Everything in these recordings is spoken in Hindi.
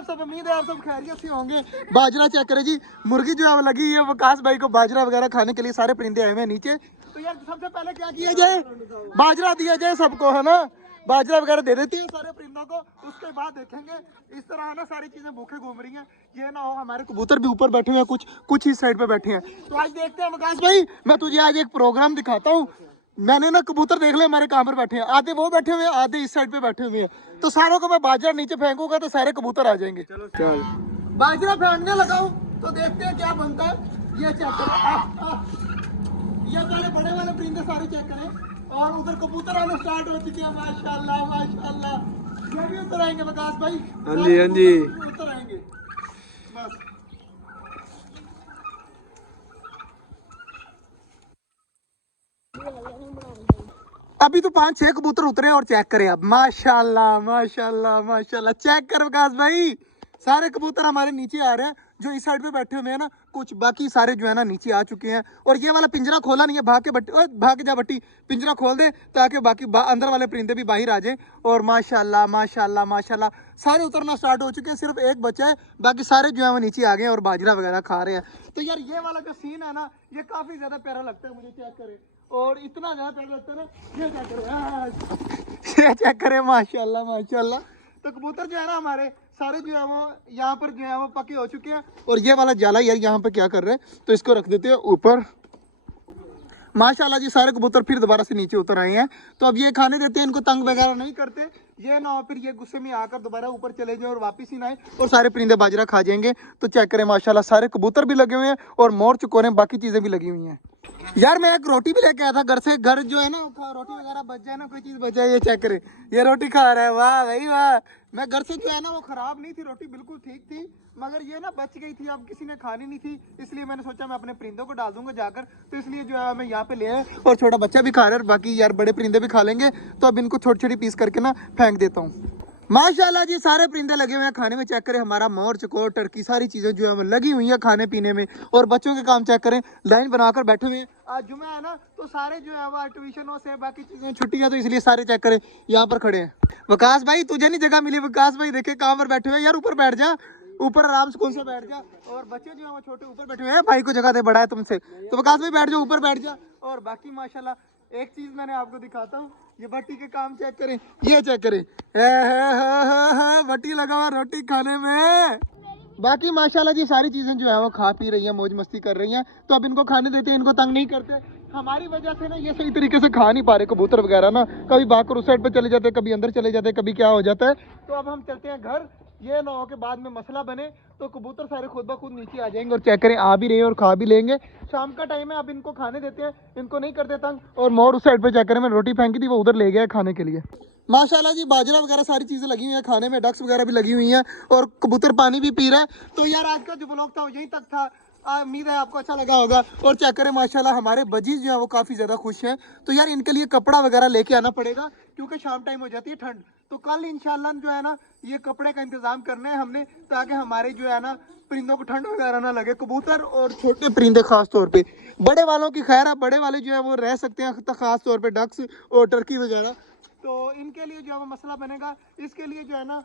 आप सब? उम्मीद है आप सब खैरियत से होंगे। बाजरा चेक करें जी, मुर्गी जो है वो लगी है वकास भाई को बाजरा वगैरह खाने के लिए। सारे परिंदे आए हुए हैं नीचे। तो यार सबसे पहले क्या किया जाए, बाजरा दिया जाए सबको, है ना। बाजरा वगैरह दे देते हैं सारे परिंदों को। उसके बाद देखेंगे इस तरह है ना, सारी चीजें भूखे घूम रही हैं, ये ना हो हमारे कबूतर भी ऊपर बैठे हुए हैं, कुछ कुछ इस साइड पे बैठे हैं। तो आज देखते हैं वकास भाई, मैं तुझे आज एक प्रोग्राम दिखाता हूँ। मैंने ना कबूतर देख ले हमारे कहाँ पर बैठे हैं, आधे वो बैठे हुए हैं, आधे इस साइड पे बैठे हुए हैं। तो सारों को मैं बाजरा नीचे फेंकूंगा तो सारे कबूतर आ जाएंगे। चल बाजरा फेंकने लगाओ तो देखते हैं क्या बनता है। ये चेक करो, ये पहले बड़े वाले परिंदे सारे चेक करें। और उधर कबूतर आने स्टार्ट हो चुके हैं, माशाल्लाह माशाल्लाह। ये भी उतर आएंगे विकास भाई। हाँ जी हाँ जी, उतर आएंगे बस। अभी तो 5-6 कबूतर उतरे और चेक करें अब, माशाल्लाह माशाल्लाह माशाल्लाह। चेक कर विकास भाई, सारे कबूतर हमारे नीचे आ रहे हैं। जो इस साइड पे बैठे हुए हैं ना कुछ, बाकी सारे जो है ना नीचे आ चुके हैं। और ये वाला पिंजरा खोला नहीं है, भाग के बट्टी, भाग के जा बट्टी, पिंजरा खोल दे ताकि बाकी अंदर वाले परिंदे भी बाहर आ जाए। और माशाल्लाह माशाल्लाह माशाल्लाह सारे उतरना स्टार्ट हो चुके हैं। सिर्फ एक बच्चा है, बाकी सारे जो है वो नीचे आ गए और बाजरा वगैरह खा रहे हैं। तो यार ये वाला जो सीन है ना, ये काफी ज्यादा प्यारा लगता है मुझे। चेक करें, और इतना ज्यादा प्यारा लगता है ना। ये चेक करें, ये चेक करें, माशाल्लाह माशाल्लाह। तो कबूतर जो है ना हमारे सारे जो है वो यहाँ पर जो है वो पके हो चुके हैं। और ये वाला जाला यार यहाँ पे क्या कर रहे हैं, तो इसको रख देते हैं ऊपर। माशाल्लाह जी, सारे कबूतर फिर दोबारा से नीचे उतर आए हैं। तो अब ये खाने देते हैं, इनको तंग वगैरह नहीं करते। ये ना हो फिर ये गुस्से में आकर दोबारा ऊपर चले जाए और वापस ही ना आए और सारे परिंदे बाजरा खा जाएंगे। तो चेक करें माशाल्लाह, सारे कबूतर भी लगे हुए हैं और मोर चकोरे बाकी चीजें भी लगी हुई हैं। यार मैं एक रोटी भी लेके आया था घर से। घर जो है ना रोटी वगैरह बच जाए ना, कोई चीज बच जाए, ये चेक करे, ये रोटी खा रहा है। वाह भाई वाह। मैं घर से जो है ना वो खराब नहीं थी रोटी, बिल्कुल ठीक थी, मगर ये ना बच गई थी, अब किसी ने खानी नहीं थी, इसलिए मैंने सोचा मैं अपने परिंदों को डाल दूंगा जाकर। तो इसलिए जो है मैं यहाँ पे ले आया और छोटा बच्चा भी खा रहा है, बाकी यार बड़े परिंदे भी खा लेंगे। तो अब इनको छोटी छोटी पीस करके ना फेंक देता हूँ। माशाल्लाह जी, सारे परिंदे लगे हुए हैं खाने में। चेक करें, हमारा मोर चकोर टर्की सारी चीजें जो है वो लगी हुई है खाने पीने में। और बच्चों के काम चेक करें, लाइन बनाकर बैठे हुए हैं। आज जुम्मा है ना, तो सारे जो है वो ट्यूशनों से बाकी चीजें छुट्टी है, तो इसलिए सारे चेक करें यहाँ पर खड़े हैं। विकास भाई तुझे नहीं जगह मिली, विकास भाई देखे कहाँ पर बैठे हुए यार, ऊपर बैठ जा, ऊपर आराम सुकून से बैठ जा। और बच्चे जो है वो छोटे ऊपर बैठे हुए हैं, भाई को जगह दे, बड़ा है तुमसे। तो विकास भाई बैठ जाओ, ऊपर बैठ जा। और बाकी माशाल्लाह एक चीज मैंने आपको दिखाता हूँ, ये भट्टी के काम चेक करें, ये चेक करें, भट्टी लगा हुआ रोटी खाने में। बाकी माशाल्लाह जी सारी चीजें जो है वो खा पी रही हैं, मौज मस्ती कर रही हैं। तो अब इनको खाने देते हैं, इनको तंग नहीं करते। हमारी वजह से ना ये सही तरीके से खा नहीं पा रहे कबूतर वगैरह ना, कभी भागकर उस साइड पे चले जाते हैं, कभी अंदर चले जाते हैं, कभी क्या हो जाता है। तो अब हम चलते हैं घर, ये ना हो के बाद में मसला बने। तो कबूतर सारे खुद ब खुद नीचे आ जाएंगे और चेक करें आ भी रहे हैं और खा भी लेंगे। शाम का टाइम है, अब इनको खाने देते हैं, इनको नहीं करते तंग। और मोर उस साइड पे चेक करें, मैंने रोटी फेंकी थी वो उधर ले गया खाने के लिए। माशाल्लाह जी, बाजरा वगैरह सारी चीजें लगी हुई हैं खाने में, डक्स वगैरह भी लगी हुई हैं और कबूतर पानी भी पी रहा है। तो यार आज का जो ब्लॉग था वो यहीं तक था, उम्मीद है आपको अच्छा लगा होगा। और चेक करें माशाल्लाह हमारे बजीज जो है वो काफी ज्यादा खुश हैं। तो यार इनके लिए कपड़ा वगैरह लेके आना पड़ेगा, क्योंकि शाम टाइम हो जाती है ठंड। तो कल इंशाल्लाह जो है ना ये कपड़े का इंतजाम करना है हमने, ताकि हमारे जो है ना परिंदों को ठंड वगैरह ना लगे, कबूतर और छोटे परिंदे खास तौर पे। बड़े वालों की खैर है, बड़े वाले जो है वो रह सकते हैं, खास तौर पे डक्स और टर्की वगैरह। तो इनके लिए जो है वो मसला बनेगा, इसके लिए जो है ना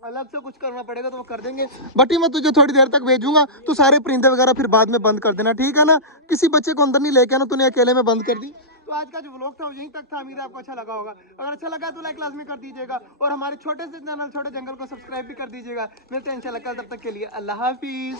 अलग से कुछ करना पड़ेगा, तो वो कर देंगे। बटी मैं तुझे थोड़ी देर तक भेजूंगा, तो सारे परिंदे वगैरह फिर बाद में बंद कर देना, ठीक है ना। किसी बच्चे को अंदर नहीं लेके आना, तूने अकेले में बंद कर दी। तो आज का जो व्लॉग था वो यहीं तक था, उम्मीद है आपको अच्छा लगा होगा। अगर अच्छा लगा तो लाइक लाजमी कर दीजिएगा और हमारे छोटे से चैनल छोटे जंगल को सब्सक्राइब भी कर दीजिएगा। मिलते हैं इंशाल्लाह कल, तब तक के लिए अल्लाह हाफिज।